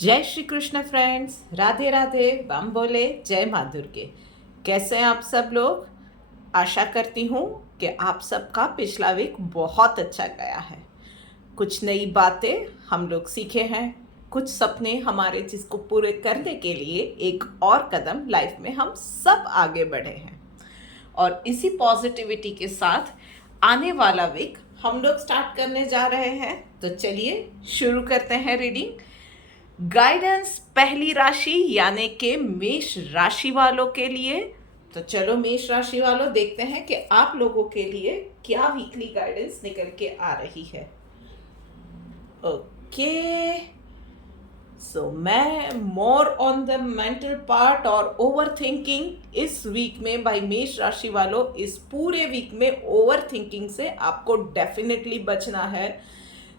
जय श्री कृष्ण फ्रेंड्स, राधे राधे, बम बोले, जय माँ दुर्गे। कैसे हैं आप सब लोग? आशा करती हूँ कि आप सबका पिछला वीक बहुत अच्छा गया है। कुछ नई बातें हम लोग सीखे हैं, कुछ सपने हमारे जिसको पूरे करने के लिए एक और कदम लाइफ में हम सब आगे बढ़े हैं। और इसी पॉजिटिविटी के साथ आने वाला वीक हम लोग स्टार्ट करने जा रहे हैं। तो चलिए शुरू करते हैं रीडिंग। गाइडेंस पहली राशि यानी कि मेष राशि वालों के लिए। तो चलो मेष राशि वालों, देखते हैं कि आप लोगों के लिए क्या वीकली गाइडेंस निकल के आ रही है। ओके, सो मैं more on the mental part और ओवर थिंकिंग इस वीक में भाई मेष राशि वालों, इस पूरे वीक में ओवर थिंकिंग से आपको डेफिनेटली बचना है।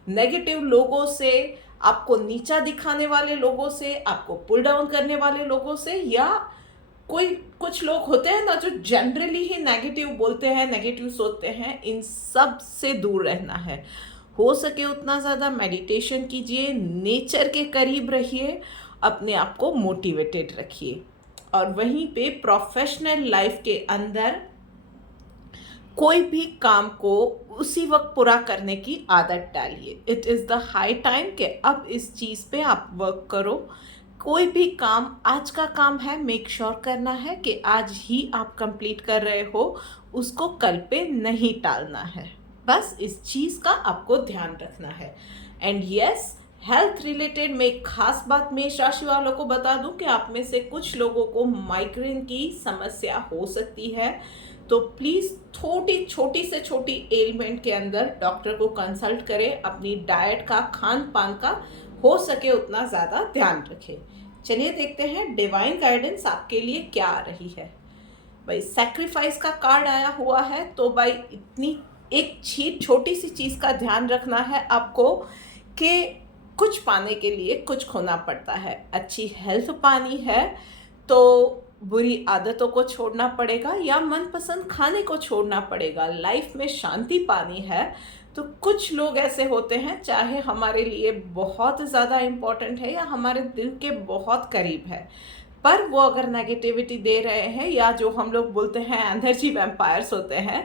नेगेटिव लोगों से, आपको नीचा दिखाने वाले लोगों से, आपको पुल डाउन करने वाले लोगों से, या कोई कुछ लोग होते हैं ना जो जनरली ही नेगेटिव बोलते हैं, नेगेटिव सोचते हैं, इन सब से दूर रहना है। हो सके उतना ज़्यादा मेडिटेशन कीजिए, नेचर के करीब रहिए, अपने आप को मोटिवेटेड रखिए। और वहीं पे प्रोफेशनल लाइफ के अंदर कोई भी काम को उसी वक्त पूरा करने की आदत डालिए। It is the high time कि अब इस चीज़ पे आप वर्क करो। कोई भी काम आज का काम है, मेक श्योर करना है कि आज ही आप कंप्लीट कर रहे हो, उसको कल पे नहीं टालना है। बस इस चीज़ का आपको ध्यान रखना है। एंड यस, हेल्थ रिलेटेड मैं एक खास बात मेष राशि वालों को बता दूं कि आप में से कुछ लोगों को माइग्रेन की समस्या हो सकती है। तो प्लीज़ छोटी छोटी से छोटी एलिमेंट के अंदर डॉक्टर को कंसल्ट करें, अपनी डाइट का, खान पान का हो सके उतना ज़्यादा ध्यान रखें। चलिए देखते हैं डिवाइन गाइडेंस आपके लिए क्या आ रही है। भाई सैक्रिफाइस का कार्ड आया हुआ है, तो भाई इतनी एक छोटी सी चीज़ का ध्यान रखना है आपको कि कुछ पाने के लिए कुछ खोना पड़ता है। अच्छी हेल्थ पानी है तो बुरी आदतों को छोड़ना पड़ेगा या मनपसंद खाने को छोड़ना पड़ेगा। लाइफ में शांति पानी है तो कुछ लोग ऐसे होते हैं, चाहे हमारे लिए बहुत ज़्यादा इम्पोर्टेंट है या हमारे दिल के बहुत करीब है, पर वो अगर नेगेटिविटी दे रहे हैं या जो हम लोग बोलते हैं एनर्जी वैम्पायर्स होते हैं,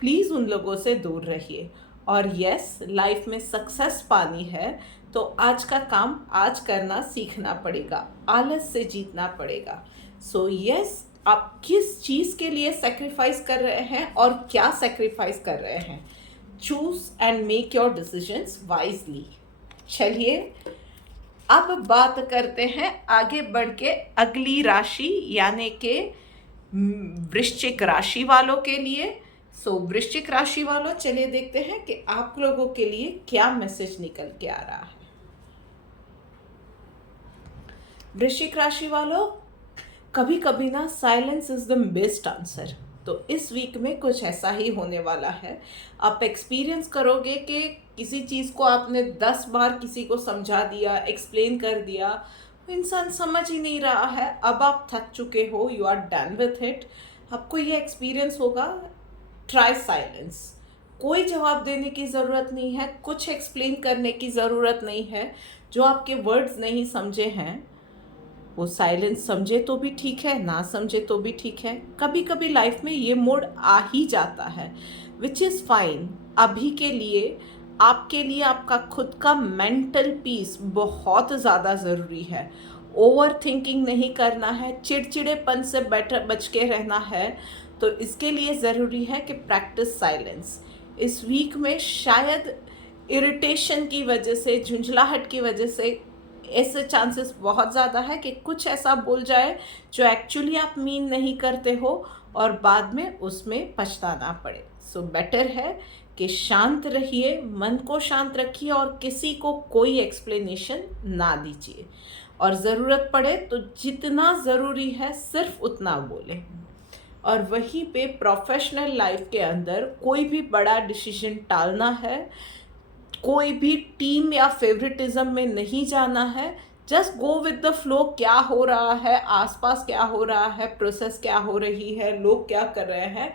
प्लीज़ उन लोगों से दूर रहिए। और यस, लाइफ में सक्सेस पानी है तो आज का काम आज करना सीखना पड़ेगा, आलस से जीतना पड़ेगा। सो यस, आप किस चीज़ के लिए सेक्रीफाइस कर रहे हैं और क्या सेक्रीफाइस कर रहे हैं, choose and make your decisions wisely. चलिए अब बात करते हैं आगे बढ़ के अगली राशि यानी कि वृश्चिक राशि वालों के लिए। सो वृश्चिक राशि वालों, चलिए देखते हैं कि आप लोगों के लिए क्या मैसेज निकल के आ रहा है। वृश्चिक राशि वालों, कभी कभी ना silence is the best answer. तो इस वीक में कुछ ऐसा ही होने वाला है। आप एक्सपीरियंस करोगे कि किसी चीज़ को आपने 10 बार किसी को समझा दिया, एक्सप्लेन कर दिया, वो इंसान समझ ही नहीं रहा है। अब आप थक चुके हो, you are done with it. आपको ये एक्सपीरियंस होगा। Try silence. कोई जवाब देने की ज़रूरत नहीं है, कुछ एक्सप्लेन करने की ज़रूरत नहीं है। जो आपके वर्ड्स नहीं समझे हैं वो साइलेंस समझे तो भी ठीक है, ना समझे तो भी ठीक है। कभी कभी लाइफ में ये मोड आ ही जाता है, विच इज़ फाइन। अभी के लिए आपके लिए आपका खुद का मेंटल पीस बहुत ज़्यादा ज़रूरी है। ओवर थिंकिंग नहीं करना है, चिड़चिड़ेपन से बच के रहना है। तो इसके लिए ज़रूरी है कि प्रैक्टिस साइलेंस। इस वीक में शायद इरिटेशन की वजह से, झुंझलाहट की वजह से ऐसे चांसेस बहुत ज़्यादा है कि कुछ ऐसा बोल जाए जो एक्चुअली आप मीन नहीं करते हो और बाद में उसमें पछताना पड़े। सो बेटर है कि शांत रहिए, मन को शांत रखिए और किसी को कोई एक्सप्लेनेशन ना दीजिए। और ज़रूरत पड़े तो जितना ज़रूरी है सिर्फ उतना बोलें। और वहीं पे प्रोफेशनल लाइफ के अंदर कोई भी बड़ा डिसीजन टालना है, कोई भी टीम या फेवरेटिज्म में नहीं जाना है। Just go with the flow. क्या हो रहा है आसपास, क्या हो रहा है, प्रोसेस क्या हो रही है, लोग क्या कर रहे हैं,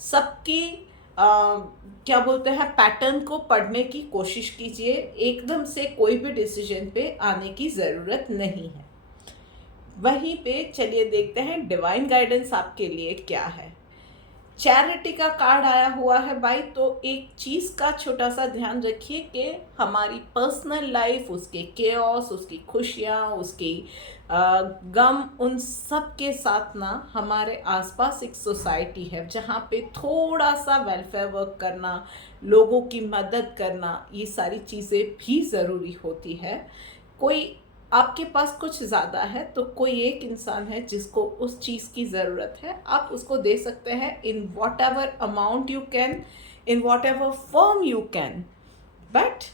सबकी क्या बोलते हैं, पैटर्न को पढ़ने की कोशिश कीजिए। एकदम से कोई भी डिसीजन पे आने की ज़रूरत नहीं है। वहीं पे चलिए देखते हैं डिवाइन गाइडेंस आपके लिए क्या है। चैरिटी का कार्ड आया हुआ है भाई, तो एक चीज़ का छोटा सा ध्यान रखिए कि हमारी पर्सनल लाइफ, उसके केओस, उसकी खुशियाँ, उसकी गम, उन सब के साथ ना हमारे आसपास एक सोसाइटी है जहाँ पे थोड़ा सा वेलफेयर वर्क करना, लोगों की मदद करना, ये सारी चीज़ें भी ज़रूरी होती है। कोई आपके पास कुछ ज़्यादा है तो कोई एक इंसान है जिसको उस चीज़ की ज़रूरत है, आप उसको दे सकते हैं in what ever amount you can, in what ever form you can, but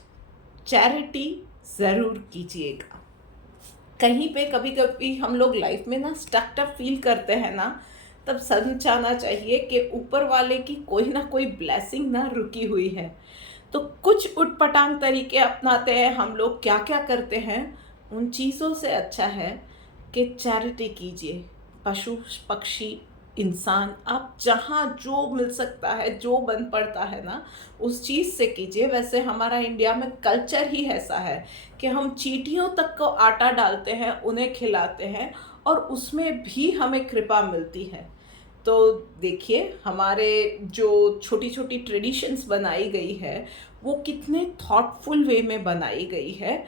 charity ज़रूर कीजिएगा। कहीं पे कभी कभी हम लोग लाइफ में ना स्टक्ड अप फील करते हैं ना, तब समझाना चाहिए कि ऊपर वाले की कोई ना कोई ब्लेसिंग ना रुकी हुई है। तो कुछ उटपटांग तरीके अपनाते हैं हम लोग, क्या क्या करते हैं, उन चीज़ों से अच्छा है कि चैरिटी कीजिए। पशु पक्षी इंसान, आप जहाँ जो मिल सकता है, जो बन पड़ता है ना, उस चीज़ से कीजिए। वैसे हमारा इंडिया में कल्चर ही ऐसा है कि हम चींटियों तक को आटा डालते हैं, उन्हें खिलाते हैं, और उसमें भी हमें कृपा मिलती है। तो देखिए हमारे जो छोटी छोटी ट्रेडिशंस बनाई गई है, वो कितने थॉटफुल वे में बनाई गई है।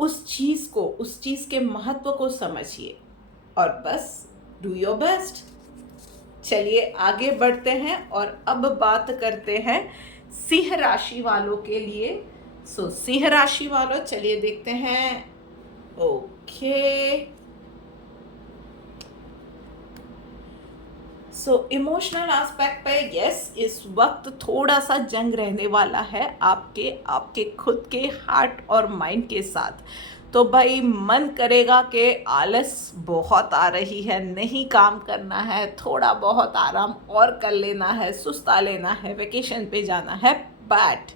उस चीज़ को, उस चीज़ के महत्व को समझिए और बस डू योर बेस्ट। चलिए आगे बढ़ते हैं और अब बात करते हैं सिंह राशि वालों के लिए। सिंह राशि वालों, चलिए देखते हैं। ओके, इमोशनल एस्पेक्ट पे यस, इस वक्त थोड़ा सा जंग रहने वाला है आपके आपके खुद के हार्ट और माइंड के साथ। तो भाई मन करेगा कि आलस बहुत आ रही है, नहीं काम करना है, थोड़ा बहुत आराम और कर लेना है, सुस्ता लेना है, वेकेशन पे जाना है, बट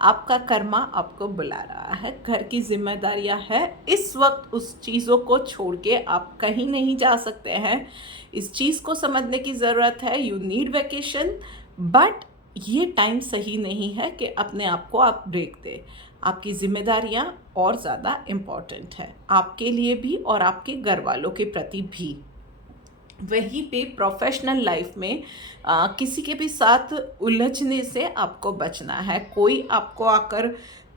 आपका कर्मा आपको बुला रहा है, घर की जिम्मेदारियां हैं। इस वक्त उस चीज़ों को छोड़ के आप कहीं नहीं जा सकते हैं। इस चीज़ को समझने की ज़रूरत है, यू नीड वेकेशन, बट ये टाइम सही नहीं है कि अपने आप को आप ब्रेक दें। आपकी जिम्मेदारियां और ज़्यादा इम्पॉर्टेंट है आपके लिए भी और आपके घर वालों के प्रति भी। वहीं पे प्रोफेशनल लाइफ में किसी के भी साथ उलझने से आपको बचना है। कोई आपको आकर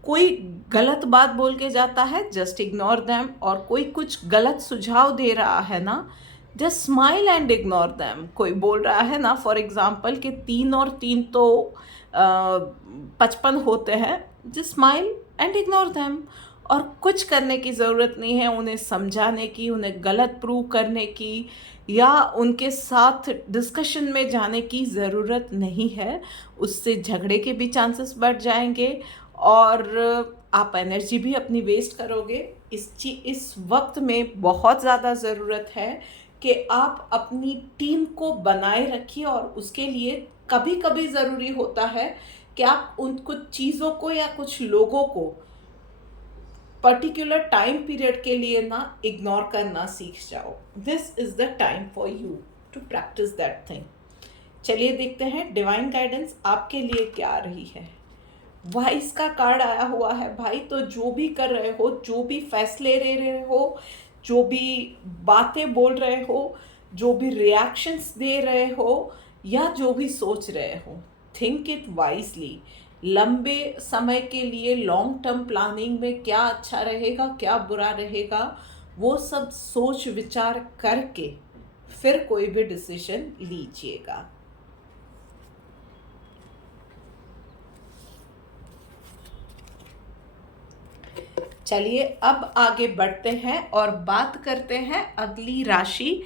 कोई गलत बात बोल के जाता है, जस्ट इग्नोर देम। और कोई कुछ गलत सुझाव दे रहा है ना, just smile and ignore them. कोई बोल रहा है ना, फॉर एग्जांपल कि 3 और 3 तो 55 होते हैं, just smile and ignore them. और कुछ करने की ज़रूरत नहीं है उन्हें समझाने की, उन्हें गलत प्रूव करने की, या उनके साथ डिस्कशन में जाने की ज़रूरत नहीं है। उससे झगड़े के भी चांसेस बढ़ जाएंगे और आप एनर्जी भी अपनी वेस्ट करोगे। इस वक्त में बहुत ज़्यादा ज़रूरत है कि आप अपनी टीम को बनाए रखिए, और उसके लिए कभी कभी ज़रूरी होता है कि आप उन कुछ चीज़ों को या कुछ लोगों को पर्टिकुलर टाइम पीरियड के लिए ना इग्नोर करना सीख जाओ। This is the time for you to practise that thing. चलिए देखते हैं डिवाइन गाइडेंस आपके लिए क्या आ रही है। वाइस का कार्ड आया हुआ है भाई, तो जो भी कर रहे हो, जो भी फैसले ले रहे हो, जो भी बातें बोल रहे हो, जो भी रिएक्शंस दे रहे हो, या जो भी सोच रहे हो, थिंक इट वाइजली। लंबे समय के लिए लॉन्ग टर्म प्लानिंग में क्या अच्छा रहेगा, क्या बुरा रहेगा, वो सब सोच विचार करके फिर कोई भी डिसीजन लीजिएगा। चलिए अब आगे बढ़ते हैं और बात करते हैं अगली राशि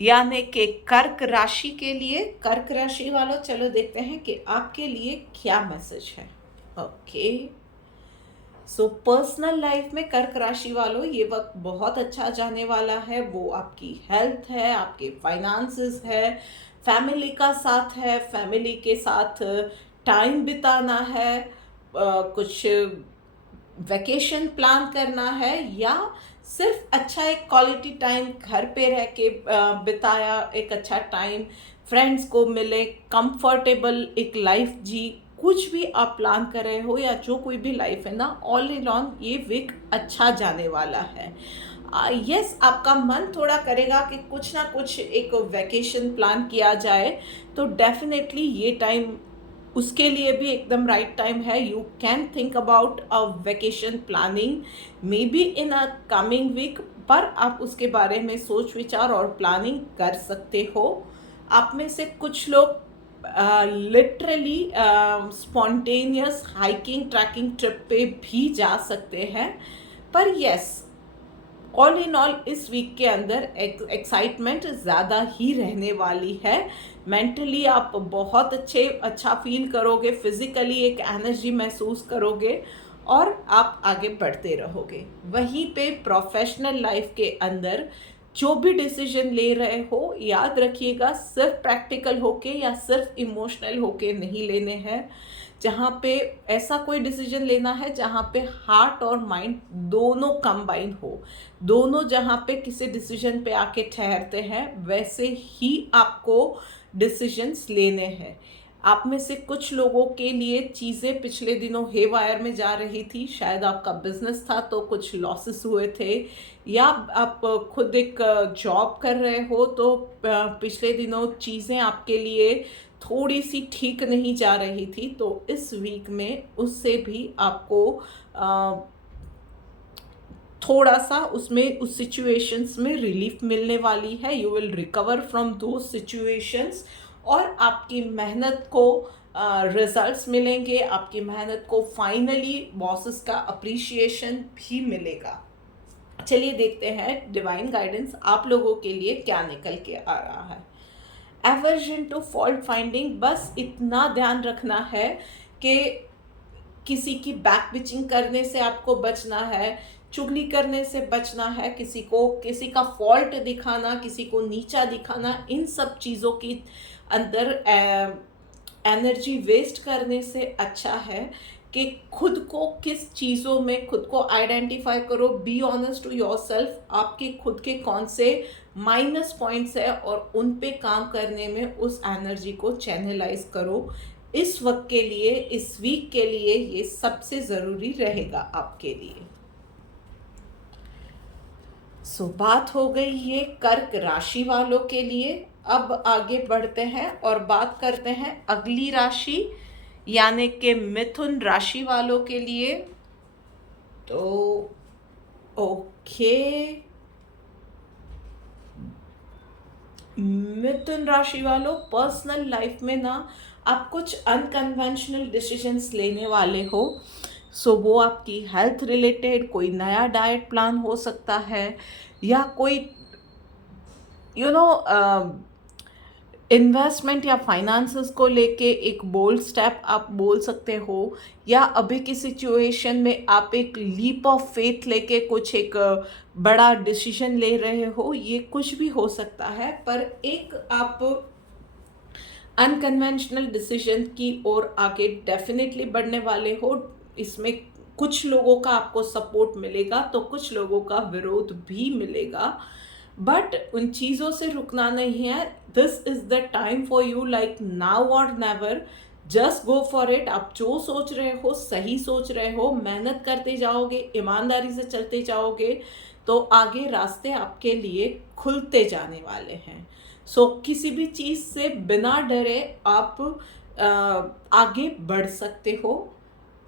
यानी कि कर्क राशि के लिए। कर्क राशि वालों, चलो देखते हैं कि आपके लिए क्या मैसेज है। ओके, पर्सनल लाइफ में कर्क राशि वालों ये वक्त बहुत अच्छा जाने वाला है। वो आपकी हेल्थ है, आपके फाइनेंसेस है, फैमिली का साथ है, फैमिली के साथ टाइम बिताना है, कुछ वेकेशन प्लान करना है, या सिर्फ अच्छा एक क्वालिटी टाइम घर पे रह के बिताया, एक अच्छा टाइम फ्रेंड्स को मिले, कंफर्टेबल एक लाइफ जी, कुछ भी आप प्लान कर रहे हो या जो कोई भी लाइफ है ना, ऑल इन ऑन ये वीक अच्छा जाने वाला है। यस, आपका मन थोड़ा करेगा कि कुछ ना कुछ एक वैकेशन प्लान किया जाए, तो डेफिनेटली ये टाइम उसके लिए भी एकदम राइट टाइम है। You can think about a vacation planning maybe in a coming week, पर आप उसके बारे में सोच विचार और प्लानिंग कर सकते हो। आप में से कुछ लोग literally spontaneous hiking trekking trip पे भी जा सकते हैं। पर यस, ऑल इन ऑल इस वीक के अंदर एक्साइटमेंट ज़्यादा ही रहने वाली है। मेंटली आप बहुत अच्छा फील करोगे, फिजिकली एक एनर्जी महसूस करोगे और आप आगे बढ़ते रहोगे। वहीं पे प्रोफेशनल लाइफ के अंदर जो भी डिसीजन ले रहे हो, याद रखिएगा सिर्फ प्रैक्टिकल होके या सिर्फ इमोशनल होके नहीं लेने हैं। जहाँ पे ऐसा कोई डिसीजन लेना है जहाँ पे हार्ट और माइंड दोनों कंबाइन हो, दोनों जहाँ पे किसी डिसीजन पे आके ठहरते हैं, वैसे ही आपको डिसीजंस लेने हैं। आप में से कुछ लोगों के लिए चीज़ें पिछले दिनों हे वायर में जा रही थी, शायद आपका बिजनेस था तो कुछ लॉसेस हुए थे, या आप खुद एक जॉब कर रहे हो तो पिछले दिनों चीज़ें आपके लिए थोड़ी सी ठीक नहीं जा रही थी, तो इस वीक में उससे भी आपको थोड़ा सा उसमें उस सिचुएशंस में रिलीफ मिलने वाली है। यू विल रिकवर फ्रॉम दो सिचुएशंस और आपकी मेहनत को रिजल्ट्स मिलेंगे, आपकी मेहनत को फाइनली बॉसेस का अप्रिशिएशन भी मिलेगा। चलिए देखते हैं डिवाइन गाइडेंस आप लोगों के लिए क्या निकल के आ रहा है। एवर्जन टू फॉल्ट फाइंडिंग, बस इतना ध्यान रखना है कि किसी की बैक बिचिंग करने से आपको बचना है, चुगली करने से बचना है, किसी का फॉल्ट दिखाना, किसी को नीचा दिखाना, इन सब चीज़ों की अंदर एनर्जी वेस्ट करने से अच्छा है कि खुद को किस चीज़ों में खुद को आइडेंटिफाई करो, be honest to yourself, आपके खुद के कौन से माइनस पॉइंट्स है और उन पे काम करने में उस एनर्जी को चैनलाइज करो। इस वक्त के लिए, इस वीक के लिए ये सबसे ज़रूरी रहेगा आपके लिए। बात हो गई ये कर्क राशि वालों के लिए। अब आगे बढ़ते हैं और बात करते हैं अगली राशि यानी कि मिथुन राशि वालों के लिए। तो ओके, मिथुन राशि वालों, पर्सनल लाइफ में ना आप कुछ अनकन्वेंशनल डिसीजंस लेने वाले हो। वो आपकी हेल्थ रिलेटेड कोई नया डाइट प्लान हो सकता है, या कोई इन्वेस्टमेंट या फाइनेंसेस को लेके एक बोल्ड स्टेप आप बोल सकते हो, या अभी की सिचुएशन में आप एक लीप ऑफ फेथ लेके कुछ एक बड़ा डिसीजन ले रहे हो। ये कुछ भी हो सकता है, पर एक आप अनकन्वेंशनल डिसीजन की ओर आगे डेफिनेटली बढ़ने वाले हो। इसमें कुछ लोगों का आपको सपोर्ट मिलेगा तो कुछ लोगों का विरोध भी मिलेगा, बट उन चीज़ों से रुकना नहीं है। This is the time for you, like now और never, just go for it. आप जो सोच रहे हो सही सोच रहे हो, मेहनत करते जाओगे, ईमानदारी से चलते जाओगे तो आगे रास्ते आपके लिए खुलते जाने वाले हैं। किसी भी चीज़ से बिना डरे आप आगे बढ़ सकते हो।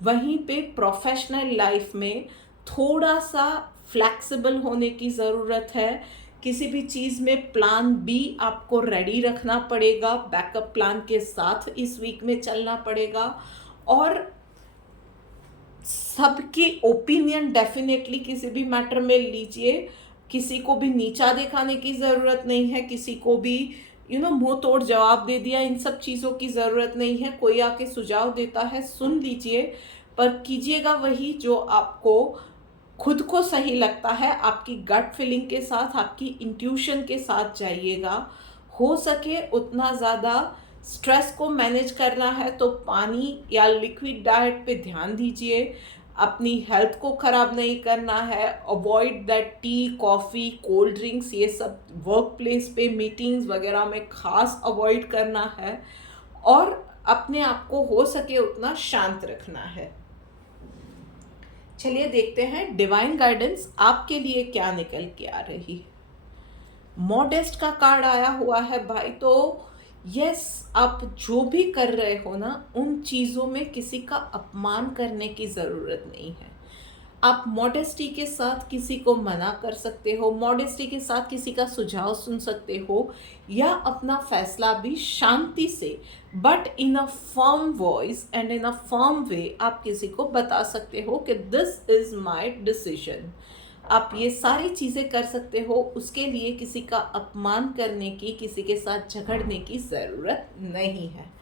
वहीं पे प्रोफेशनल लाइफ में थोड़ा सा फ्लेक्सिबल होने की ज़रूरत है। किसी भी चीज़ में प्लान बी आपको रेडी रखना पड़ेगा, बैकअप प्लान के साथ इस वीक में चलना पड़ेगा। और सबकी ओपिनियन डेफिनेटली किसी भी मैटर में लीजिए, किसी को भी नीचा दिखाने की ज़रूरत नहीं है, किसी को भी मुंह तोड़ जवाब दे दिया, इन सब चीज़ों की ज़रूरत नहीं है। कोई आके सुझाव देता है सुन लीजिए, पर कीजिएगा वही जो आपको खुद को सही लगता है। आपकी गट फीलिंग के साथ, आपकी इंट्यूशन के साथ जाइएगा। हो सके उतना ज़्यादा स्ट्रेस को मैनेज करना है तो पानी या लिक्विड डाइट पे ध्यान दीजिए। अपनी हेल्थ को ख़राब नहीं करना है, avoid that tea coffee cold drinks, ये सब वर्क प्लेस पे मीटिंग्स वगैरह में ख़ास अवॉइड करना है, और अपने आप को हो सके उतना शांत रखना है। चलिए देखते हैं डिवाइन गाइडेंस आपके लिए क्या निकल के आ रही है। मॉडेस्ट का कार्ड आया हुआ है भाई। तो यस, आप जो भी कर रहे हो ना, उन चीज़ों में किसी का अपमान करने की ज़रूरत नहीं है। आप मॉडेस्टी के साथ किसी को मना कर सकते हो, मॉडेस्टी के साथ किसी का सुझाव सुन सकते हो, या अपना फैसला भी शांति से but in a firm voice and in a firm way आप किसी को बता सकते हो कि दिस इज़ माय डिसीजन। आप ये सारी चीज़ें कर सकते हो, उसके लिए किसी का अपमान करने की, किसी के साथ झगड़ने की ज़रूरत नहीं है।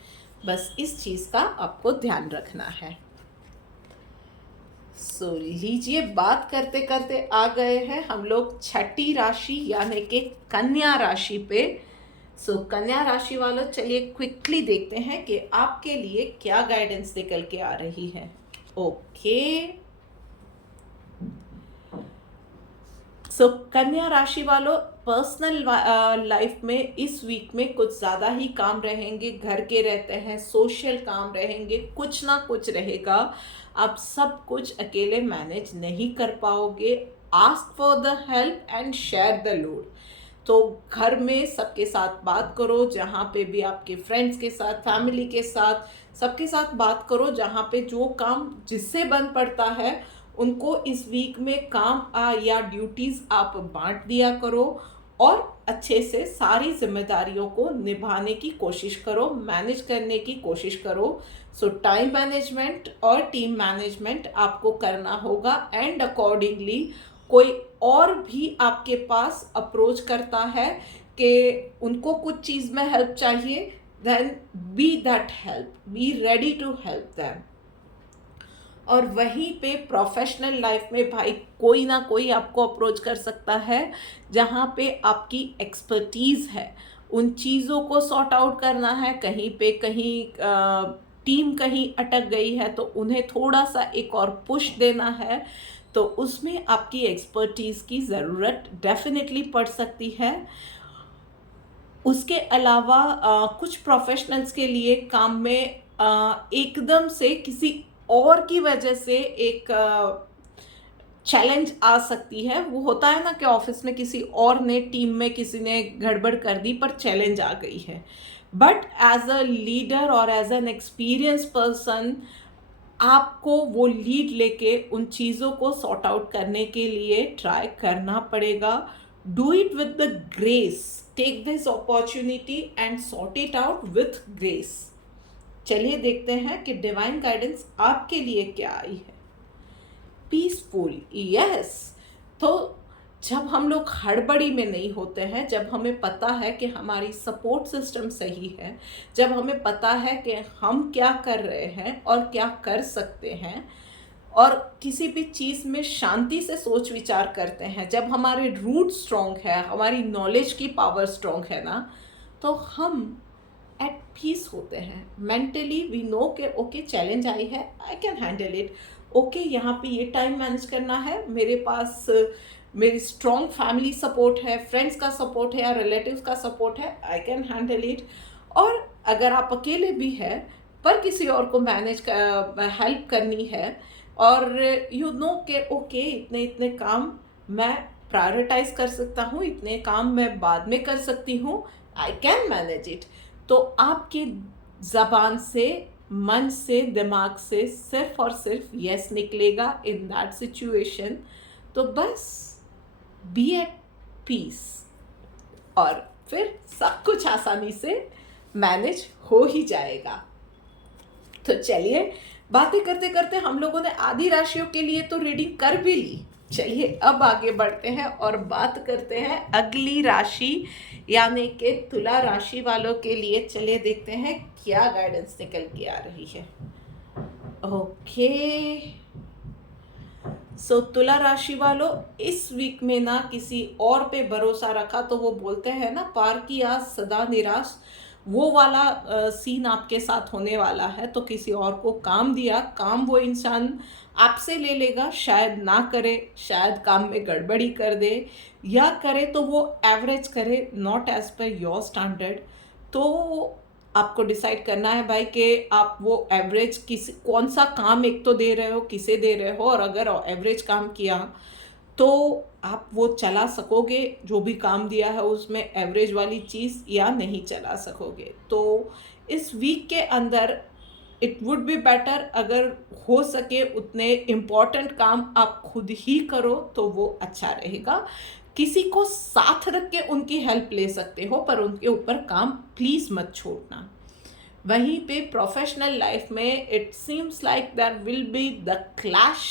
बस इस चीज़ का आपको ध्यान रखना है। सो लीजिए, बात करते करते आ गए हैं हम लोग छठी राशि यानी कि कन्या राशि पे। सो कन्या राशि वालों, चलिए क्विकली देखते हैं कि आपके लिए क्या गाइडेंस निकल के आ रही है। ओके, सो कन्या राशि वालों, पर्सनल लाइफ में इस वीक में कुछ ज़्यादा ही काम रहेंगे। घर के रहते हैं, सोशल काम रहेंगे, कुछ ना कुछ रहेगा। आप सब कुछ अकेले मैनेज नहीं कर पाओगे। Ask for the help and share the load. तो घर में सबके साथ बात करो, जहाँ पे भी आपके फ्रेंड्स के साथ, फैमिली के साथ, सबके साथ बात करो, जहाँ पे जो काम जिससे बन पड़ता है उनको इस वीक में काम या ड्यूटीज़ आप बांट दिया करो, और अच्छे से सारी जिम्मेदारियों को निभाने की कोशिश करो, मैनेज करने की कोशिश करो। सो टाइम मैनेजमेंट और टीम मैनेजमेंट आपको करना होगा, एंड अकॉर्डिंगली कोई और भी आपके पास अप्रोच करता है कि उनको कुछ चीज़ में हेल्प चाहिए, then be that help, be ready to help them. और वहीं पे प्रोफेशनल लाइफ में भाई कोई ना कोई आपको अप्रोच कर सकता है, जहाँ पे आपकी एक्सपर्टीज़ है, उन चीज़ों को सॉर्ट आउट करना है। कहीं पे कहीं टीम कहीं अटक गई है तो उन्हें थोड़ा सा एक और पुश देना है, तो उसमें आपकी एक्सपर्टीज़ की ज़रूरत डेफिनेटली पड़ सकती है। उसके अलावा कुछ प्रोफेशनल्स के लिए काम में एकदम से किसी और की वजह से एक चैलेंज आ सकती है। वो होता है ना कि ऑफिस में किसी और ने, टीम में किसी ने गड़बड़ कर दी पर चैलेंज आ गई है, बट एज अ लीडर और एज एन एक्सपीरियंस पर्सन आपको वो लीड लेके उन चीज़ों को सॉर्ट आउट करने के लिए ट्राई करना पड़ेगा। Do it with the grace, take this opportunity and sort it out with grace. चलिए देखते हैं कि डिवाइन गाइडेंस आपके लिए क्या आई है। Peaceful, yes. तो जब हम लोग हड़बड़ी में नहीं होते हैं, जब हमें पता है कि हमारी सपोर्ट सिस्टम सही है, जब हमें पता है कि हम क्या कर रहे हैं और क्या कर सकते हैं, और किसी भी चीज़ में शांति से सोच विचार करते हैं, जब हमारे रूट स्ट्रॉन्ग है, हमारी नॉलेज की पावर स्ट्रॉन्ग है ना, तो हम एट पीस होते हैं। मेंटली वी नो कि ओके चैलेंज आई है, I can handle it. Okay, यहाँ पे ये टाइम मैनेज करना है, मेरे पास मेरी स्ट्रॉन्ग फैमिली सपोर्ट है, फ्रेंड्स का सपोर्ट है या रिलेटिव्स का सपोर्ट है, आई कैन हैंडल इट। और अगर आप अकेले भी हैं पर किसी और को मैनेज हेल्प करनी है, और यू नो कि ओके इतने इतने काम मैं प्रायोरिटाइज कर सकता हूँ, इतने काम मैं बाद में कर सकती हूँ, आई कैन मैनेज इट। तो आपकी ज़बान से, मन से, दिमाग से सिर्फ और सिर्फ यस निकलेगा इन दैट सिचुएशन। तो बस बी एट पीस, और फिर सब कुछ आसानी से मैनेज हो ही जाएगा। तो चलिए, बातें करते करते हम लोगों ने आधी राशियों के लिए तो रीडिंग कर भी ली। चलिए अब आगे बढ़ते हैं और बात करते हैं अगली राशि यानी कि तुला राशि वालों के लिए। चलिए देखते हैं क्या गाइडेंस निकल के आ रही है। ओके, सो तुला राशि वालों, इस वीक में ना किसी और पे भरोसा रखा तो वो बोलते हैं ना, पार की आस सदा निराश। वो वाला सीन आपके साथ होने वाला है। तो किसी और को काम दिया, काम वो इंसान आपसे ले लेगा, शायद ना करे, शायद काम में गड़बड़ी कर दे, या करे तो वो एवरेज करे, not as per your standard. तो आपको डिसाइड करना है भाई कि आप वो एवरेज किस कौन सा काम एक तो दे रहे हो, किसे दे रहे हो, और अगर एवरेज काम किया तो आप वो चला सकोगे, जो भी काम दिया है उसमें एवरेज वाली चीज़, या नहीं चला सकोगे। तो इस वीक के अंदर इट वुड बी बेटर अगर हो सके उतने इम्पॉर्टेंट काम आप खुद ही करो तो वो अच्छा रहेगा। किसी को साथ रख के उनकी हेल्प ले सकते हो, पर उनके ऊपर काम प्लीज़ मत छोड़ना। वहीं पे प्रोफेशनल लाइफ में it seems like there will be the clash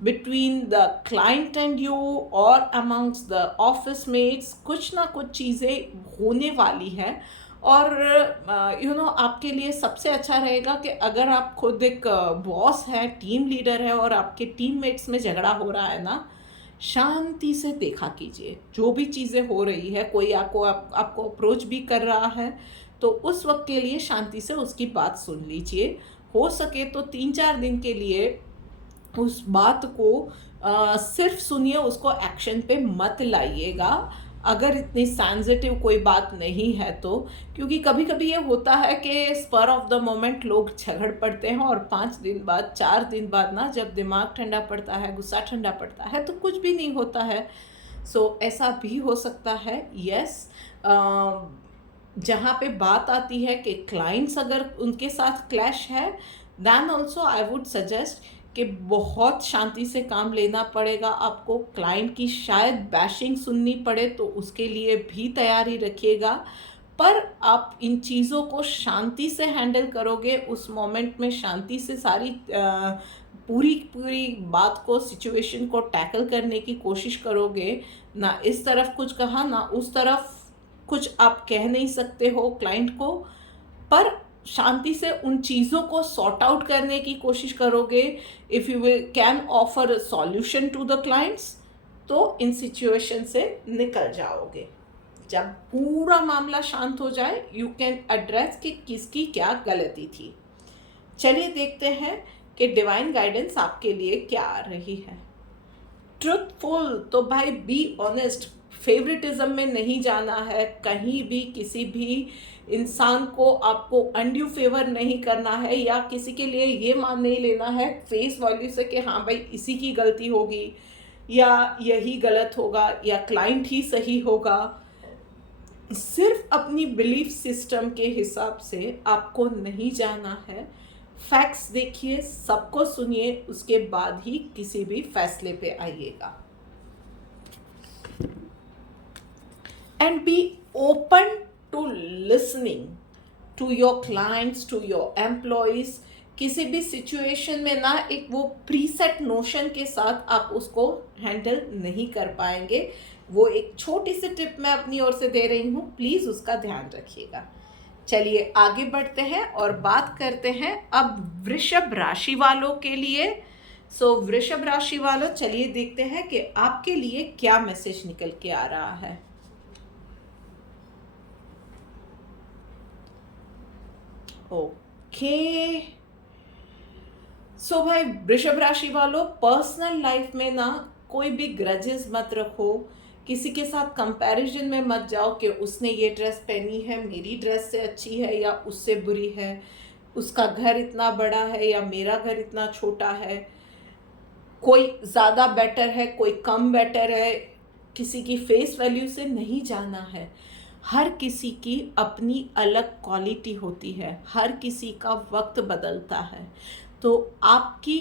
between the client and you और अमंग्स द ऑफिस मेट्स। कुछ ना कुछ चीज़ें होने वाली है, और आपके लिए सबसे अच्छा रहेगा कि अगर आप खुद एक बॉस है, टीम लीडर है, और आपके टीममेट्स में झगड़ा हो रहा है ना, शांति से देखा कीजिए जो भी चीज़ें हो रही है। कोई आपको अप्रोच भी कर रहा है तो उस वक्त के लिए शांति से उसकी बात सुन लीजिए। हो सके तो 3-4 दिन के लिए उस बात को सिर्फ सुनिए, उसको एक्शन पे मत लाइएगा अगर इतनी सेंसिटिव कोई बात नहीं है तो। क्योंकि कभी कभी ये होता है कि स्पर ऑफ द मोमेंट लोग झगड़ पड़ते हैं, और 5 दिन बाद, 4 दिन बाद ना, जब दिमाग ठंडा पड़ता है, गुस्सा ठंडा पड़ता है, तो कुछ भी नहीं होता है। सो ऐसा भी हो सकता है। यस, जहाँ पे बात आती है कि क्लाइंट्स अगर उनके साथ क्लैश है, then also I would suggest कि बहुत शांति से काम लेना पड़ेगा आपको। क्लाइंट की शायद बैशिंग सुननी पड़े तो उसके लिए भी तैयारी रखिएगा, पर आप इन चीज़ों को शांति से हैंडल करोगे, उस मोमेंट में शांति से सारी पूरी पूरी बात को, सिचुएशन को टैकल करने की कोशिश करोगे। ना इस तरफ कुछ कहा, ना उस तरफ कुछ आप कह नहीं सकते हो क्लाइंट को, पर शांति से उन चीज़ों को सॉर्ट आउट करने की कोशिश करोगे। If you will can offer solution to the clients, तो इन सिचुएशन से निकल जाओगे। जब पूरा मामला शांत हो जाए, यू कैन एड्रेस कि किसकी क्या गलती थी। चलिए देखते हैं कि डिवाइन गाइडेंस आपके लिए क्या आ रही है। ट्रुथफुल, तो भाई बी ऑनेस्ट, फेवरेटिज्म में नहीं जाना है, कहीं भी किसी भी इंसान को आपको अनड्यू फेवर नहीं करना है, या किसी के लिए ये मान नहीं लेना है फेस वैल्यू से कि हाँ भाई इसी की गलती होगी, या यही गलत होगा, या क्लाइंट ही सही होगा। सिर्फ अपनी बिलीफ सिस्टम के हिसाब से आपको नहीं जाना है। फैक्ट्स देखिए, सबको सुनिए, उसके बाद ही किसी भी फैसले पे आइएगा। And be open to listening to your clients, to your employees. किसी भी सिचुएशन में ना एक वो प्रीसेट नोशन के साथ आप उसको हैंडल नहीं कर पाएंगे। वो एक छोटी सी टिप मैं अपनी ओर से दे रही हूँ, प्लीज़ उसका ध्यान रखिएगा। चलिए आगे बढ़ते हैं और बात करते हैं अब वृषभ राशि वालों के लिए। सो वृषभ राशि वालों, चलिए देखते हैं कि आपके लिए क्या मैसेज निकल के आ रहा है। ओके, सो भाई वृषभ राशि वालों, पर्सनल लाइफ में ना कोई भी ग्रजेस मत रखो, किसी के साथ कंपैरिजन में मत जाओ कि उसने ये ड्रेस पहनी है, मेरी ड्रेस से अच्छी है या उससे बुरी है, उसका घर इतना बड़ा है या मेरा घर इतना छोटा है, कोई ज़्यादा बेटर है, कोई कम बेटर है। किसी की फेस वैल्यू से नहीं जाना है। हर किसी की अपनी अलग क्वालिटी होती है, हर किसी का वक्त बदलता है। तो आपकी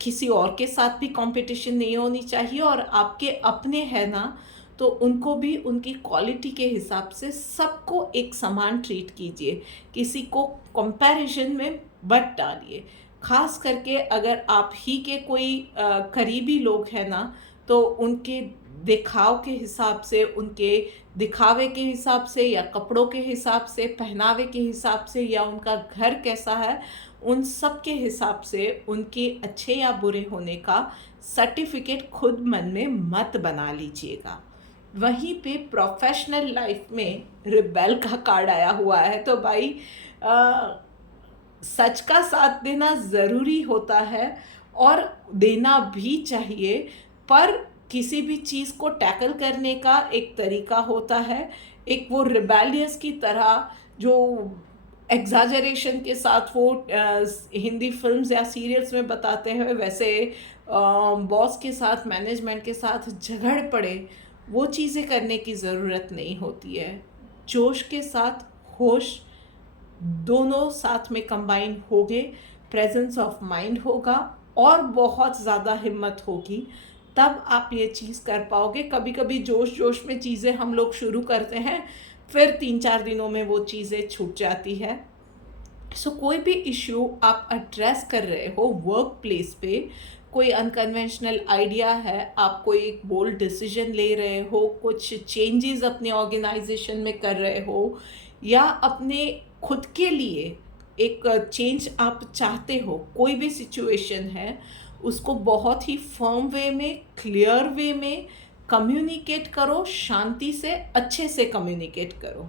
किसी और के साथ भी कंपटीशन नहीं होनी चाहिए, और आपके अपने हैं ना, तो उनको भी उनकी क्वालिटी के हिसाब से सबको एक समान ट्रीट कीजिए। किसी को कंपैरिजन में मत डालिए। खास करके अगर आप ही के कोई करीबी लोग हैं ना, तो उनके दिखाव के हिसाब से, उनके दिखावे के हिसाब से, या कपड़ों के हिसाब से, पहनावे के हिसाब से, या उनका घर कैसा है, उन सब के हिसाब से उनके अच्छे या बुरे होने का सर्टिफिकेट खुद मन में मत बना लीजिएगा। वहीं पे प्रोफेशनल लाइफ में रिबेल का कार्ड आया हुआ है। तो भाई सच का साथ देना ज़रूरी होता है और देना भी चाहिए, पर किसी भी चीज़ को टैकल करने का एक तरीका होता है। एक वो रिबेलियस की तरह जो एग्ज़ैजरेशन के साथ वो हिंदी फिल्म्स या सीरियल्स में बताते हैं, वैसे बॉस के साथ, मैनेजमेंट के साथ झगड़ पड़े, वो चीज़ें करने की ज़रूरत नहीं होती है। जोश के साथ होश दोनों साथ में कंबाइन होंगे, प्रेजेंस ऑफ माइंड होगा और बहुत ज़्यादा हिम्मत होगी, तब आप ये चीज़ कर पाओगे। कभी कभी जोश जोश में चीज़ें हम लोग शुरू करते हैं, फिर 3-4 दिनों में वो चीज़ें छूट जाती है। सो कोई भी इश्यू आप एड्रेस कर रहे हो वर्क प्लेस पे, कोई अनकन्वेंशनल आइडिया है, आप कोई एक बोल्ड डिसीजन ले रहे हो, कुछ चेंजेस अपने ऑर्गेनाइजेशन में कर रहे हो, या अपने खुद के लिए एक चेंज आप चाहते हो, कोई भी सिचुएशन है, उसको बहुत ही फर्म वे में, क्लियर वे में कम्युनिकेट करो, शांति से, अच्छे से कम्युनिकेट करो।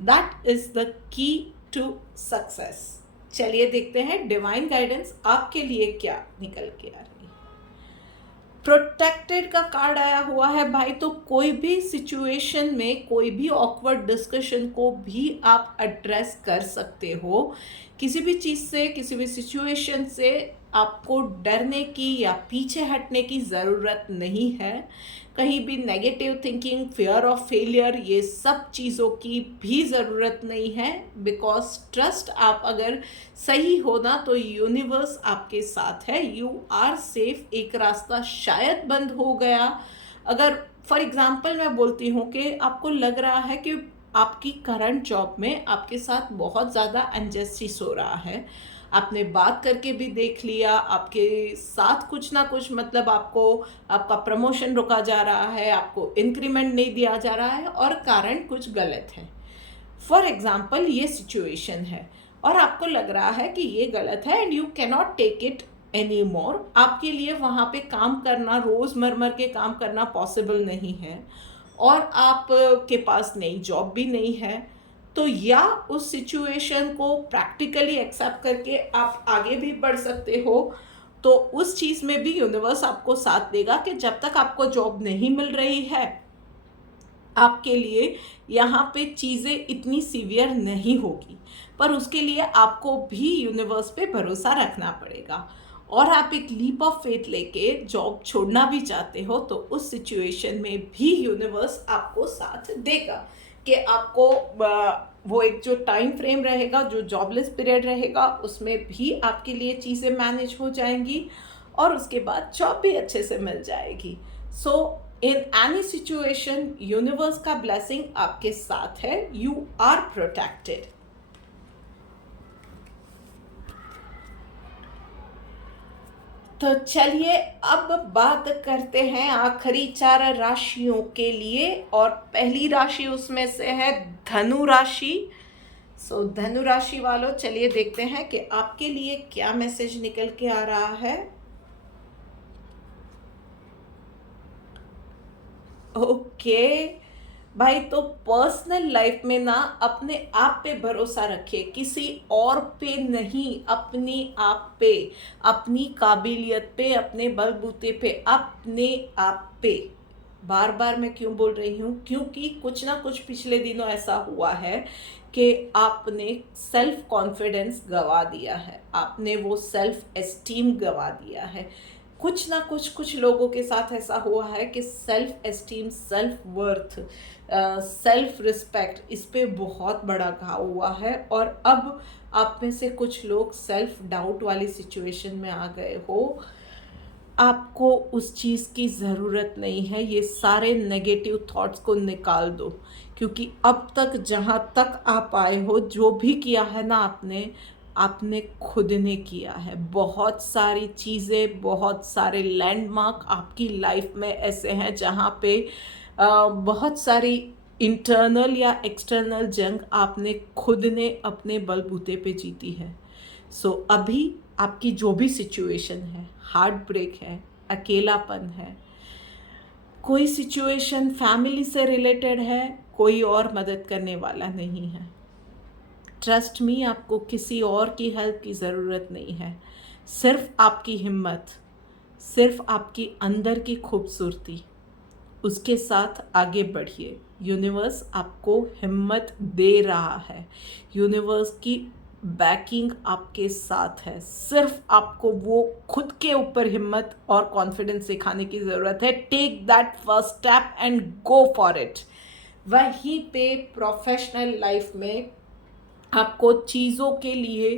That is the key to success. चलिए देखते हैं डिवाइन गाइडेंस आपके लिए क्या निकल के आ रही है। प्रोटेक्टेड का कार्ड आया हुआ है भाई। तो कोई भी सिचुएशन में, कोई भी ऑकवर्ड डिस्कशन को भी आप एड्रेस कर सकते हो। किसी भी चीज़ से, किसी भी सिचुएशन से आपको डरने की या पीछे हटने की ज़रूरत नहीं है। कहीं भी negative thinking, fear of failure, ये सब चीज़ों की भी ज़रूरत नहीं है, बिकॉज ट्रस्ट आप अगर सही हो ना, तो यूनिवर्स आपके साथ है, यू आर सेफ। एक रास्ता शायद बंद हो गया, अगर फॉर एग्जांपल मैं बोलती हूँ कि आपको लग रहा है कि आपकी करंट जॉब में आपके साथ बहुत ज़्यादा अनजस्टिस हो रहा है, आपने बात करके भी देख लिया, आपके साथ कुछ ना कुछ, मतलब आपको आपका प्रमोशन रोका जा रहा है, आपको इंक्रीमेंट नहीं दिया जा रहा है और कारण कुछ गलत है। फॉर एग्जाम्पल ये सिचुएशन है और आपको लग रहा है कि ये गलत है and you cannot take it any more. आपके लिए वहाँ पे काम करना, रोज़मर्रा के काम करना पॉसिबल नहीं है और आप के पास नई जॉब भी नहीं है। तो या उस सिचुएशन को प्रैक्टिकली एक्सेप्ट करके आप आगे भी बढ़ सकते हो। तो उस चीज़ में भी यूनिवर्स आपको साथ देगा कि जब तक आपको जॉब नहीं मिल रही है, आपके लिए यहाँ पे चीज़ें इतनी सीवियर नहीं होगी, पर उसके लिए आपको भी यूनिवर्स पे भरोसा रखना पड़ेगा। और आप एक लीप ऑफ फेथ लेके जॉब छोड़ना भी चाहते हो, तो उस सिचुएशन में भी यूनिवर्स आपको साथ देगा कि आपको वो एक जो टाइम फ्रेम रहेगा, जो जॉबलेस पीरियड रहेगा, उसमें भी आपके लिए चीज़ें मैनेज हो जाएंगी और उसके बाद जॉब भी अच्छे से मिल जाएगी। सो इन एनी सिचुएशन यूनिवर्स का ब्लेसिंग आपके साथ है, यू आर प्रोटेक्टेड। तो चलिए अब बात करते हैं आखिरी 4 राशियों के लिए, और पहली राशि उसमें से है धनु राशि। सो धनु राशि वालों, चलिए देखते हैं कि आपके लिए क्या मैसेज निकल के आ रहा है। ओके भाई, तो पर्सनल लाइफ में ना अपने आप पे भरोसा रखिए, किसी और पे नहीं, अपने आप पे, अपनी काबिलियत पे, अपने बलबूते पे, अपने आप पे। बार बार मैं क्यों बोल रही हूँ, क्योंकि कुछ ना कुछ पिछले दिनों ऐसा हुआ है कि आपने सेल्फ कॉन्फिडेंस गवा दिया है, आपने वो सेल्फ एस्टीम गवा दिया है। कुछ ना कुछ लोगों के साथ ऐसा हुआ है कि self esteem, self worth, self respect, इस पे बहुत बड़ा घाव हुआ है और अब आप में से कुछ लोग सेल्फ डाउट वाली सिचुएशन में आ गए हो। आपको उस चीज़ की ज़रूरत नहीं है, ये सारे नेगेटिव थॉट्स को निकाल दो, क्योंकि अब तक जहाँ तक आप आए हो, जो भी किया है ना आपने खुद ने किया है। बहुत सारी चीज़ें, बहुत सारे लैंडमार्क आपकी लाइफ में ऐसे हैं जहाँ पे बहुत सारी इंटरनल या एक्सटर्नल जंग आपने खुद ने अपने बलबूते पे जीती है। सो अभी आपकी जो भी सिचुएशन है, हार्ट ब्रेक है, अकेलापन है, कोई सिचुएशन फैमिली से रिलेटेड है, कोई और मदद करने वाला नहीं है। ट्रस्ट मी, आपको किसी और की हेल्प की ज़रूरत नहीं है। सिर्फ आपकी हिम्मत, सिर्फ आपकी अंदर की खूबसूरती, उसके साथ आगे बढ़िए। यूनिवर्स आपको हिम्मत दे रहा है, यूनिवर्स की बैकिंग आपके साथ है। सिर्फ आपको वो खुद के ऊपर हिम्मत और कॉन्फिडेंस दिखाने की ज़रूरत है। Take that first step and go for it. वहीं पे प्रोफेशनल लाइफ में आपको चीज़ों के लिए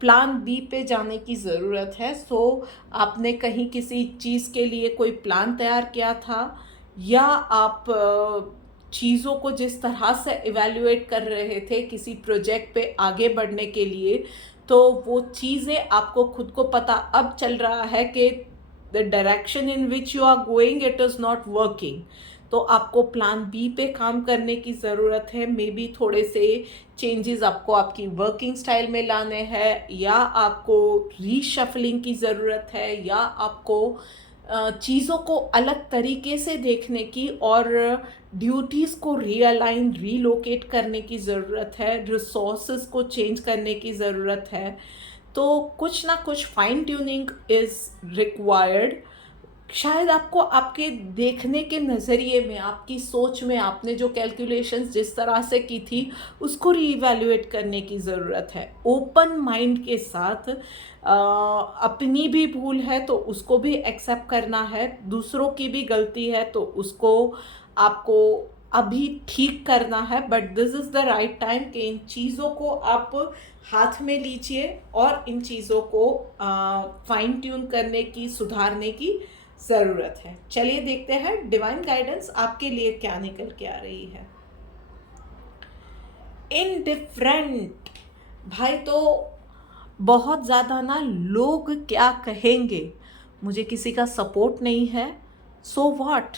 प्लान बी पे जाने की ज़रूरत है। आपने कहीं किसी चीज़ के लिए कोई प्लान तैयार किया था, या आप चीज़ों को जिस तरह से इवैल्यूएट कर रहे थे किसी प्रोजेक्ट पे आगे बढ़ने के लिए, तो वो चीज़ें आपको खुद को पता अब चल रहा है कि the direction in which you are going it is not working. तो आपको प्लान बी पे काम करने की ज़रूरत है। मे बी थोड़े से चेंजेस आपको आपकी वर्किंग स्टाइल में लाने हैं, या आपको रीशफलिंग की ज़रूरत है, या आपको चीज़ों को अलग तरीके से देखने की और ड्यूटीज़ को रीअलाइन रीलोकेट करने की ज़रूरत है, रिसोर्सेज को चेंज करने की ज़रूरत है। तो कुछ ना कुछ फाइन ट्यूनिंग इज़ रिक्वायर्ड। शायद आपको आपके देखने के नज़रिए में, आपकी सोच में आपने जो कैलकुलेशंस जिस तरह से की थी उसको रीइवैल्यूएट करने की ज़रूरत है। ओपन माइंड के साथ अपनी भी भूल है तो उसको भी एक्सेप्ट करना है, दूसरों की भी गलती है तो उसको आपको अभी ठीक करना है। But this is the right time कि इन चीज़ों को आप हाथ में लीजिए और इन चीज़ों को फाइन ट्यून करने की, सुधारने की ज़रूरत है। चलिए देखते हैं डिवाइन गाइडेंस आपके लिए क्या निकल के आ रही है। इनडिफरेंट भाई, तो बहुत ज़्यादा ना लोग क्या कहेंगे, मुझे किसी का सपोर्ट नहीं है, सो व्हाट।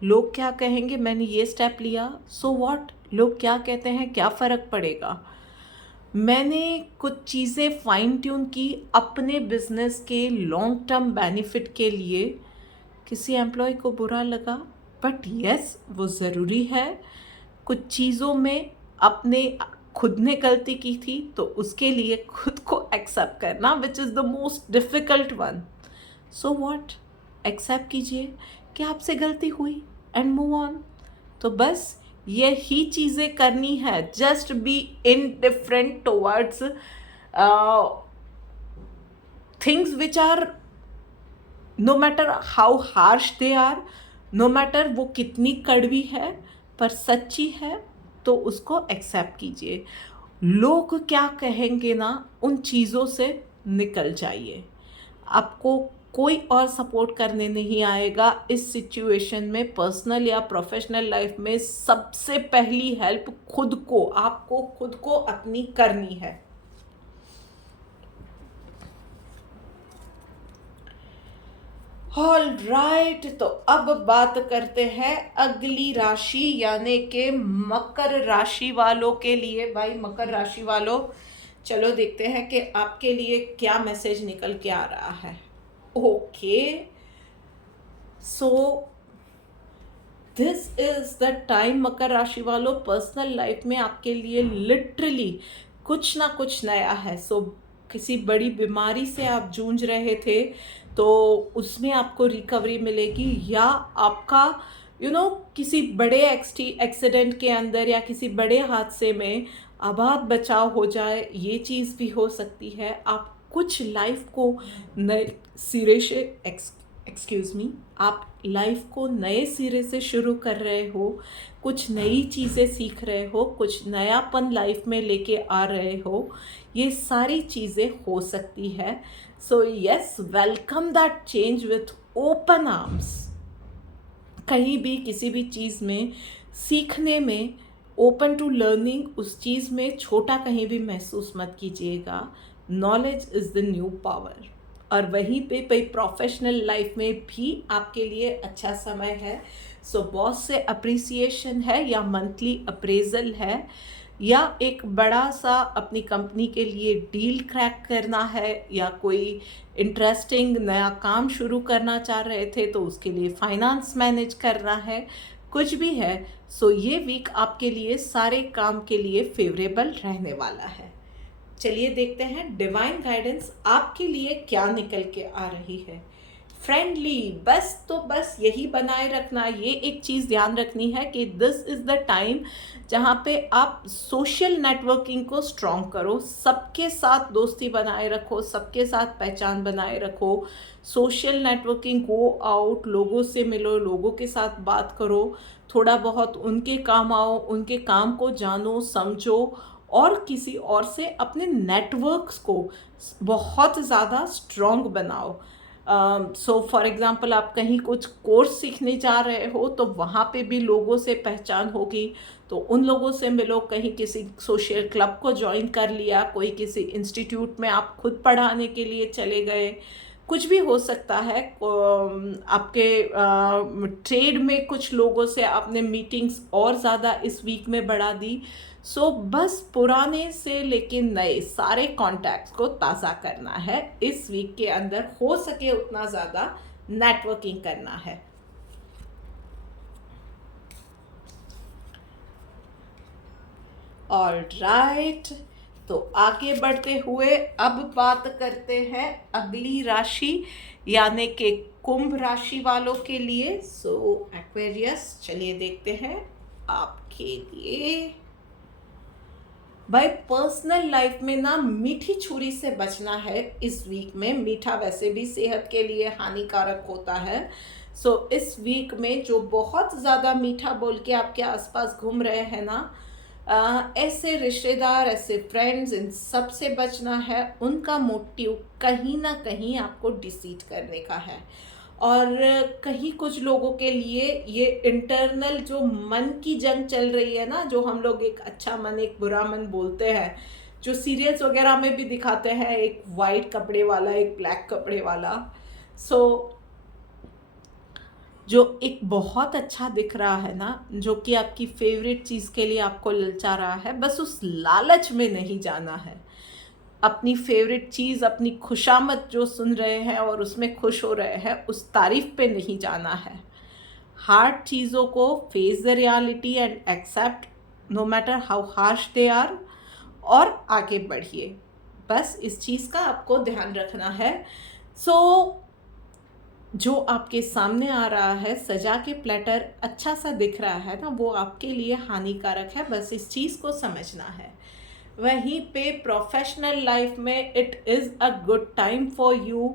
लोग क्या कहेंगे, मैंने ये स्टेप लिया, सो व्हाट। लोग क्या कहते हैं, क्या फ़र्क पड़ेगा। मैंने कुछ चीज़ें फाइन ट्यून की अपने बिजनेस के लॉन्ग टर्म बेनिफिट के लिए। किसी एम्प्लॉय को बुरा लगा, बट यस वो ज़रूरी है। कुछ चीज़ों में अपने खुद ने गलती की थी तो उसके लिए खुद को एक्सेप्ट करना, which is the most difficult one. So what, accept कीजिए कि आपसे गलती हुई एंड मूव ऑन। तो बस यही चीज़ें करनी है। Just be indifferent towards things which are, no matter how harsh they are, no matter वो कितनी कड़वी है, पर सच्ची है तो उसको एक्सेप्ट कीजिए। लोग क्या कहेंगे ना, उन चीज़ों से निकल जाइए। आपको कोई और सपोर्ट करने नहीं आएगा इस सिचुएशन में। पर्सनल या प्रोफेशनल लाइफ में सबसे पहली हेल्प खुद को, आपको खुद को अपनी करनी है। ऑल राइट, तो अब बात करते हैं अगली राशि यानी कि मकर राशि वालों के लिए। भाई मकर राशि वालों, चलो देखते हैं कि आपके लिए क्या मैसेज निकल के आ रहा है। Okay, so this is the time मकर राशि वालों, पर्सनल लाइफ में आपके लिए लिटरली कुछ ना कुछ नया है। किसी बड़ी बीमारी से आप जूझ रहे थे तो उसमें आपको रिकवरी मिलेगी, या आपका किसी बड़े एक्सीडेंट के अंदर या किसी बड़े हादसे में आबाद बचाव हो जाए, ये चीज़ भी हो सकती है। आप कुछ लाइफ को नए सिरे से आप लाइफ को नए सिरे से शुरू कर रहे हो, कुछ नई चीज़ें सीख रहे हो, कुछ नयापन लाइफ में लेके आ रहे हो, ये सारी चीज़ें हो सकती है। So yes, welcome that change with open arms. कहीं भी किसी भी चीज़ में सीखने में ओपन टू लर्निंग, उस चीज़ में छोटा कहीं भी महसूस मत कीजिएगा। Knowledge is the new power. और वहीं पे प्रोफेशनल लाइफ में भी आपके लिए अच्छा समय है। बॉस से अप्रिसिएशन है या मंथली अप्रेजल है। या एक बड़ा सा अपनी कंपनी के लिए डील क्रैक करना है, या कोई इंटरेस्टिंग नया काम शुरू करना चाह रहे थे तो उसके लिए फाइनेंस मैनेज करना है, कुछ भी है। सो ये वीक आपके लिए सारे काम के लिए फेवरेबल रहने वाला है। चलिए देखते हैं डिवाइन गाइडेंस आपके लिए क्या निकल के आ रही है। फ्रेंडली, बस यही बनाए रखना। ये एक चीज़ ध्यान रखनी है कि दिस इज़ द टाइम जहाँ पे आप सोशल नेटवर्किंग को स्ट्रॉन्ग करो, सबके साथ दोस्ती बनाए रखो, सबके साथ पहचान बनाए रखो। सोशल नेटवर्किंग, गो आउट, लोगों से मिलो, लोगों के साथ बात करो, थोड़ा बहुत उनके काम आओ, उनके काम को जानो समझो, और किसी और से अपने नेटवर्क्स को बहुत ज़्यादा स्ट्रॉन्ग बनाओ। सो फॉर एग्ज़ाम्पल आप कहीं कुछ कोर्स सीखने जा रहे हो तो वहाँ पे भी लोगों से पहचान होगी, तो उन लोगों से मिलो। कहीं किसी सोशल क्लब को ज्वाइन कर लिया, कोई किसी इंस्टीट्यूट में आप खुद पढ़ाने के लिए चले गए, कुछ भी हो सकता है। आपके ट्रेड में कुछ लोगों से आपने मीटिंग्स और ज़्यादा इस वीक में बढ़ा दी। सो बस पुराने से लेके नए सारे कॉन्टैक्ट्स को ताज़ा करना है इस वीक के अंदर, हो सके उतना ज़्यादा नेटवर्किंग करना है। ऑल राइट, तो आगे बढ़ते हुए अब बात करते हैं अगली राशि यानी कि कुंभ राशि वालों के लिए। सो एक्वेरियस, चलिए देखते हैं आपके लिए। भाई पर्सनल लाइफ में ना मीठी छुरी से बचना है इस वीक में। मीठा वैसे भी सेहत के लिए हानिकारक होता है। सो इस वीक में जो बहुत ज़्यादा मीठा बोल के आपके आसपास घूम रहे हैं ना, ऐसे रिश्तेदार, ऐसे फ्रेंड्स, इन सब से बचना है। उनका मोटिव कहीं ना कहीं आपको डिसीट करने का है, और कहीं कुछ लोगों के लिए ये इंटरनल जो मन की जंग चल रही है ना, जो हम लोग एक अच्छा मन एक बुरा मन बोलते हैं, जो सीरियल्स वगैरह में भी दिखाते हैं, एक वाइट कपड़े वाला एक ब्लैक कपड़े वाला। सो जो एक बहुत अच्छा दिख रहा है ना, जो कि आपकी फेवरेट चीज़ के लिए आपको ललचा रहा है, बस उस लालच में नहीं जाना है। अपनी फेवरेट चीज़, अपनी खुशामद जो सुन रहे हैं और उसमें खुश हो रहे हैं, उस तारीफ पे नहीं जाना है। हार्ड चीज़ों को face the reality and accept no matter how harsh they are, और आगे बढ़िए। बस इस चीज़ का आपको ध्यान रखना है। सो जो आपके सामने आ रहा है सजा के प्लेटर अच्छा सा दिख रहा है ना, वो आपके लिए हानिकारक है, बस इस चीज़ को समझना है। वहीं पे प्रोफेशनल लाइफ में it is a good time for you.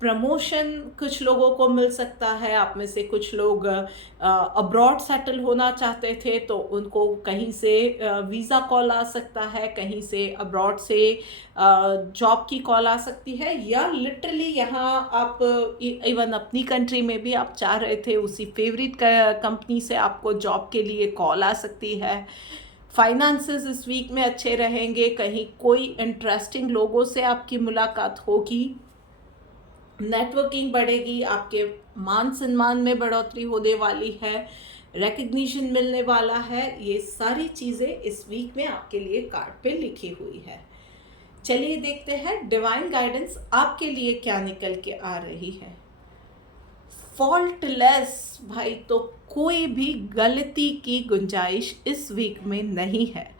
Promotion कुछ लोगों को मिल सकता है। आप में से कुछ लोग अब्रॉड सेटल होना चाहते थे तो उनको कहीं से वीज़ा कॉल आ सकता है, कहीं से अब्रॉड से जॉब की कॉल आ सकती है, या लिटरली यहाँ आप इवन अपनी कंट्री में भी आप चाह रहे थे उसी फेवरेट कंपनी से आपको जॉब के लिए कॉल आ सकती है। फाइनेंसेस इस वीक में अच्छे रहेंगे, कहीं कोई इंटरेस्टिंग लोगों से आपकी मुलाकात होगी, नेटवर्किंग बढ़ेगी, आपके मान सम्मान में बढ़ोतरी होने वाली है, रिकग्निशन मिलने वाला है। ये सारी चीज़ें इस वीक में आपके लिए कार्ड पे लिखी हुई है। चलिए देखते हैं डिवाइन गाइडेंस आपके लिए क्या निकल के आ रही है। फॉल्टलेस, भाई तो कोई भी गलती की गुंजाइश इस वीक में नहीं है।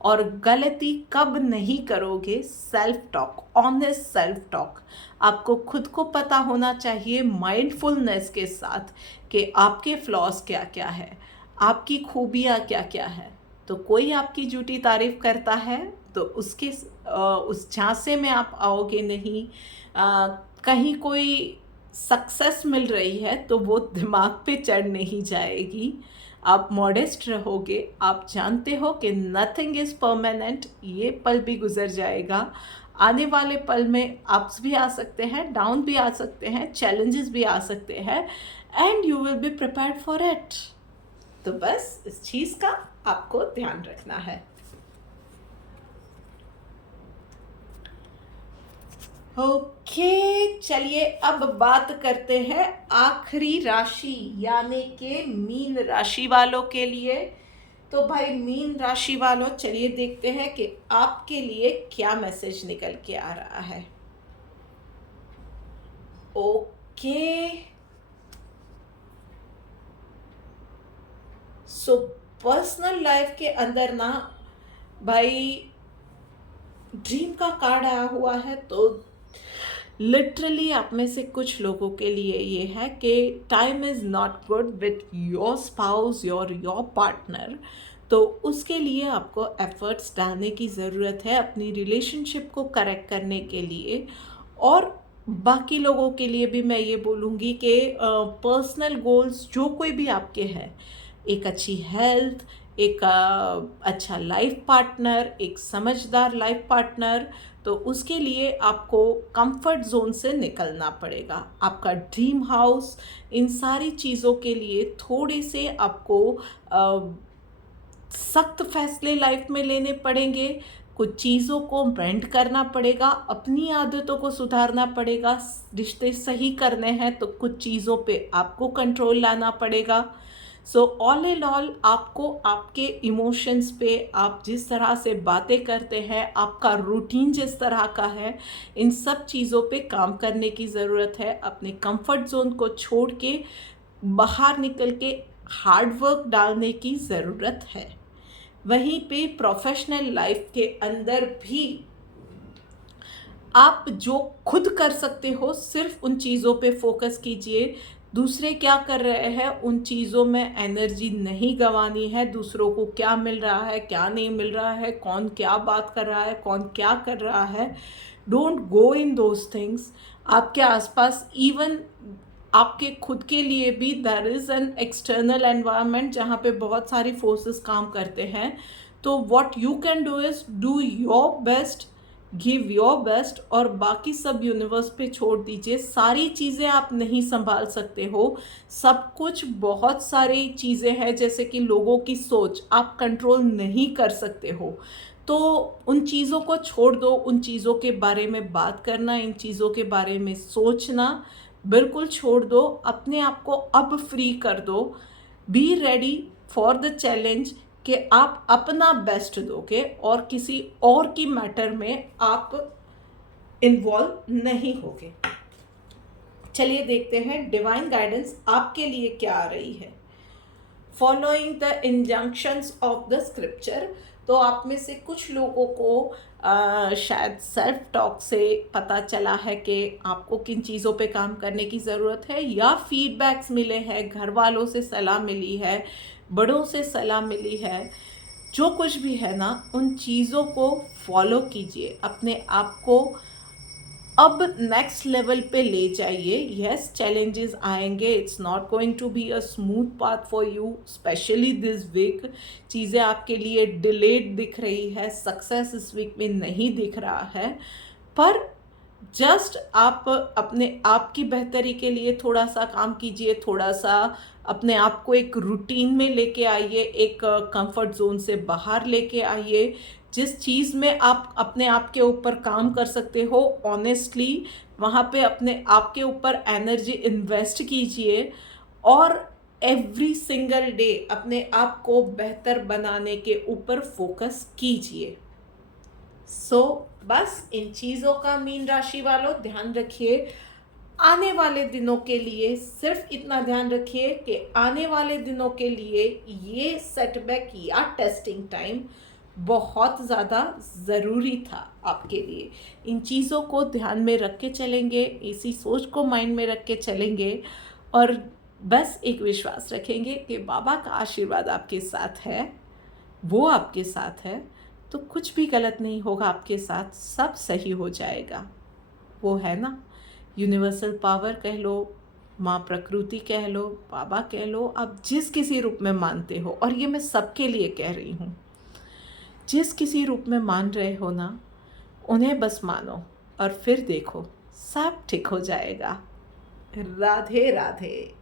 और गलती कब नहीं करोगे? Self talk, honest self talk. आपको खुद को पता होना चाहिए माइंडफुलनेस के साथ कि आपके फ्लॉज क्या क्या है, आपकी खूबियाँ क्या क्या है। तो कोई आपकी झूठी तारीफ करता है तो उसके उस झांसे में आप आओगे नहीं। कहीं कोई सक्सेस मिल रही है तो वो दिमाग पे चढ़ नहीं जाएगी। आप मॉडेस्ट रहोगे, आप जानते हो कि नथिंग इज़ परमानेंट, ये पल भी गुजर जाएगा। आने वाले पल में अप्स भी आ सकते हैं, डाउन भी आ सकते हैं, चैलेंजेस भी आ सकते हैं, and you will be prepared for it. तो बस इस चीज़ का आपको ध्यान रखना है। ओके, चलिए अब बात करते हैं आखिरी राशि यानी कि मीन राशि वालों के लिए। तो भाई मीन राशि वालों, चलिए देखते हैं कि आपके लिए क्या मैसेज निकल के आ रहा है। ओके, सो पर्सनल लाइफ के अंदर ना भाई ड्रीम का कार्ड आया हुआ है। तो लिटरली आप में से कुछ लोगों के लिए ये है कि time is not good with your spouse your partner. तो उसके लिए आपको एफर्ट्स डालने की ज़रूरत है अपनी रिलेशनशिप को करेक्ट करने के लिए। और बाकी लोगों के लिए भी मैं ये बोलूँगी कि पर्सनल गोल्स जो कोई भी आपके हैं, एक अच्छी हेल्थ, एक अच्छा लाइफ पार्टनर, एक समझदार लाइफ पार्टनर, तो उसके लिए आपको कंफर्ट जोन से निकलना पड़ेगा। आपका ड्रीम हाउस, इन सारी चीज़ों के लिए थोड़े से आपको सख्त फैसले लाइफ में लेने पड़ेंगे। कुछ चीज़ों को बेंड करना पड़ेगा, अपनी आदतों को सुधारना पड़ेगा। रिश्ते सही करने हैं तो कुछ चीज़ों पे आपको कंट्रोल लाना पड़ेगा। सो ऑल इन ऑल आपको आपके इमोशंस पे, आप जिस तरह से बातें करते हैं, आपका रूटीन जिस तरह का है, इन सब चीज़ों पे काम करने की ज़रूरत है। अपने कंफर्ट जोन को छोड़ के बाहर निकल के हार्ड वर्क डालने की ज़रूरत है। वहीं पे प्रोफेशनल लाइफ के अंदर भी आप जो खुद कर सकते हो सिर्फ उन चीज़ों पे फोकस कीजिए। दूसरे क्या कर रहे हैं उन चीज़ों में एनर्जी नहीं गंवानी है। दूसरों को क्या मिल रहा है, क्या नहीं मिल रहा है, कौन क्या बात कर रहा है, कौन क्या कर रहा है, don't go in those things. आपके आसपास इवन आपके खुद के लिए भी there is an external environment जहाँ पे बहुत सारी फोर्सेस काम करते हैं। तो what you can do is do your best, give your best, और बाकी सब यूनिवर्स पे छोड़ दीजिए। सारी चीज़ें आप नहीं संभाल सकते हो, सब कुछ, बहुत सारी चीज़ें हैं जैसे कि लोगों की सोच आप कंट्रोल नहीं कर सकते हो। तो उन चीज़ों को छोड़ दो, उन चीज़ों के बारे में बात करना, इन चीज़ों के बारे में सोचना बिल्कुल छोड़ दो। अपने आप को अब फ्री कर दो। Be ready for the challenge कि आप अपना बेस्ट दोगे और किसी और की मैटर में आप इन्वॉल्व नहीं होगे। चलिए देखते हैं डिवाइन गाइडेंस आपके लिए क्या आ रही है। Following the injunctions of the scripture. तो आप में से कुछ लोगों को शायद सेल्फ टॉक से पता चला है कि आपको किन चीज़ों पे काम करने की ज़रूरत है, या फीडबैक्स मिले हैं, घर वालों से सलाह मिली है, बड़ों से सलाह मिली है। जो कुछ भी है ना, उन चीज़ों को फॉलो कीजिए, अपने आप को अब नेक्स्ट लेवल पे ले जाइए। यस, चैलेंजेस आएंगे, it's not going to be a smooth path for you, specially this week. चीज़ें आपके लिए डिलेड दिख रही है, सक्सेस इस वीक में नहीं दिख रहा है, पर जस्ट आप अपने आप की बेहतरी के लिए थोड़ा सा काम कीजिए। थोड़ा सा अपने आप को एक रूटीन में लेके आइए, एक कंफर्ट जोन से बाहर लेके आइए। जिस चीज़ में आप अपने आप के ऊपर काम कर सकते हो ऑनेस्टली, वहाँ पे अपने आप के ऊपर एनर्जी इन्वेस्ट कीजिए और एवरी सिंगल डे अपने आप को बेहतर बनाने के ऊपर फोकस कीजिए। बस इन चीज़ों का मीन राशि वालों ध्यान रखिए। आने वाले दिनों के लिए सिर्फ इतना ध्यान रखिए कि आने वाले दिनों के लिए ये सेटबैक या टेस्टिंग टाइम बहुत ज़्यादा ज़रूरी था आपके लिए। इन चीज़ों को ध्यान में रख के चलेंगे, इसी सोच को माइंड में रख के चलेंगे और बस एक विश्वास रखेंगे कि बाबा का आशीर्वाद आपके साथ है, वो आपके साथ है, तो कुछ भी गलत नहीं होगा आपके साथ, सब सही हो जाएगा। वो है ना, यूनिवर्सल पावर कह लो, माँ प्रकृति कह लो, बाबा कह लो, आप जिस किसी रूप में मानते हो, और ये मैं सबके लिए कह रही हूँ, जिस किसी रूप में मान रहे हो ना, उन्हें बस मानो और फिर देखो सब ठीक हो जाएगा। राधे राधे।